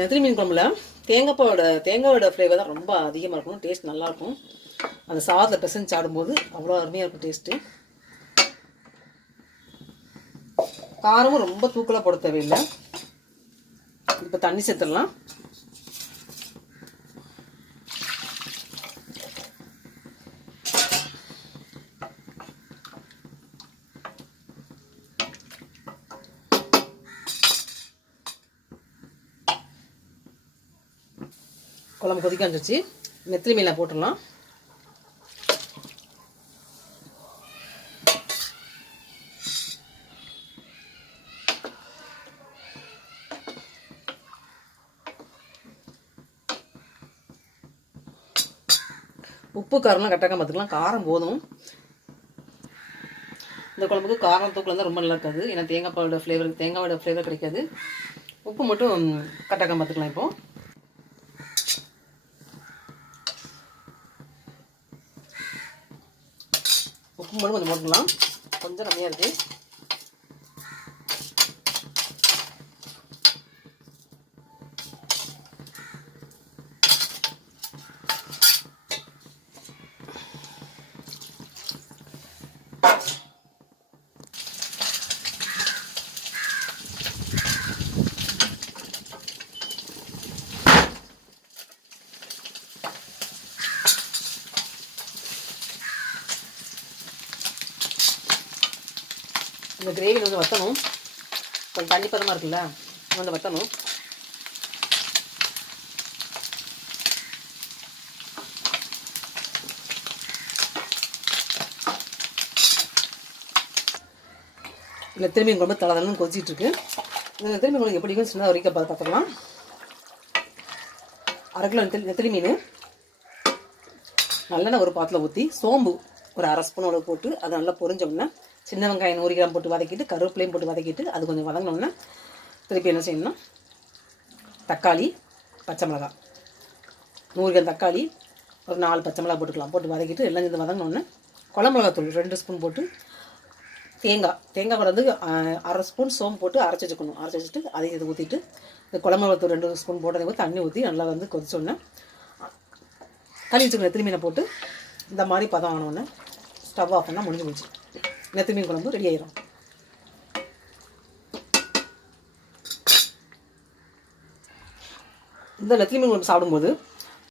நெத்திலி மீன் குழம்புல தேங்காயோட ஃப்ளேவர் தான் ரொம்ப அதிகமாக இருக்கும். டேஸ்ட் நல்லாயிருக்கும். அந்த சாதத்தில் பிசைஞ்சு சாப்பிடும்போது அவ்வளோ அருமையாக இருக்கும் டேஸ்ட்டு. காரமும் ரொம்ப தூக்கலாக போட தேவையில்லை. இப்போ தண்ணி சேர்த்துடலாம். குழம்பு கொதிக்க வந்துருச்சு. நெத்திலி மீனை போட்டுடலாம். உப்பு காரம்லாம் கரெக்டாக பார்த்துக்கலாம். காரம் போதும். இந்த குழம்புக்கு காரம் தூக்கில் இருந்தால் ரொம்ப நல்லா இருக்காது. ஏன்னா தேங்காயோட ஃப்ளேவர் கிடைக்காது. உப்பு மட்டும் கரெக்டாக பார்த்துக்கலாம். இப்போது உப்பு மட்டும் கொஞ்சம் போட்டுக்கலாம். கொஞ்சம் கம்மியாக இருக்குது. இந்த கிரேவி வந்து வற்றணும். கொஞ்சம் தண்ணி பதமாக இருக்குல்ல, வந்து வற்றணும். நெத்திலி மீன் குழம்பு தளதளன்னு கொதிச்சிட்டு இருக்கு. இந்த நெத்திலி மீன் குழம்பு எப்படி இருக்குன்னு சின்னதாக வரைக்கும் பார்த்துக்கலாம். 1/2 கிலோ நெத்திலி மீன் நல்லெண்ணெய் ஒரு பாத்திரம் ஊற்றி சோம்பு ஒரு 1/2 ஸ்பூன் அளவு போட்டு அது நல்லா பொரிஞ்சோம்னா சின்ன வெங்காயம் 100 கிராம் போட்டு வதக்கிட்டு கருவேப்பிலையும் போட்டு வதக்கிட்டு அது கொஞ்சம் வதங்கினோன்னா திருப்பி என்ன செய்யணும்னா தக்காளி, பச்சை மிளகாய், 100 கிராம் தக்காளி, ஒரு 4 பச்சை மிளகாய் போட்டுக்கலாம். போட்டு வதக்கிட்டு எல்லாம் இது வதங்கினோன்னே குழம்பு மிளகாத்தூள் 2 ஸ்பூன் போட்டு தேங்காய் கூட வந்து 1/2 ஸ்பூன் சோம்பு போட்டு அரைச்சி வச்சுக்கணும். அரைச்சி வச்சுட்டு அதையும் இது ஊற்றிட்டு இந்த குழம்பு மிளகாத்தூள் 2 ஸ்பூன் போட்டு அதை தண்ணி ஊற்றி நல்லா வந்து கொதிச்சோன்னே தண்ணி வச்சுக்கணும். நெத்திலி மீனை போட்டு இந்த மாதிரி பதம் ஆனோடனே ஸ்டவ் ஆஃப் பண்ணால் முடிஞ்சு போச்சு. நெத்திலி மீன் குழம்பு ரெடி ஆயிரும். இந்த நெத்திலி மீன் குழம்பு சாப்பிடும்போது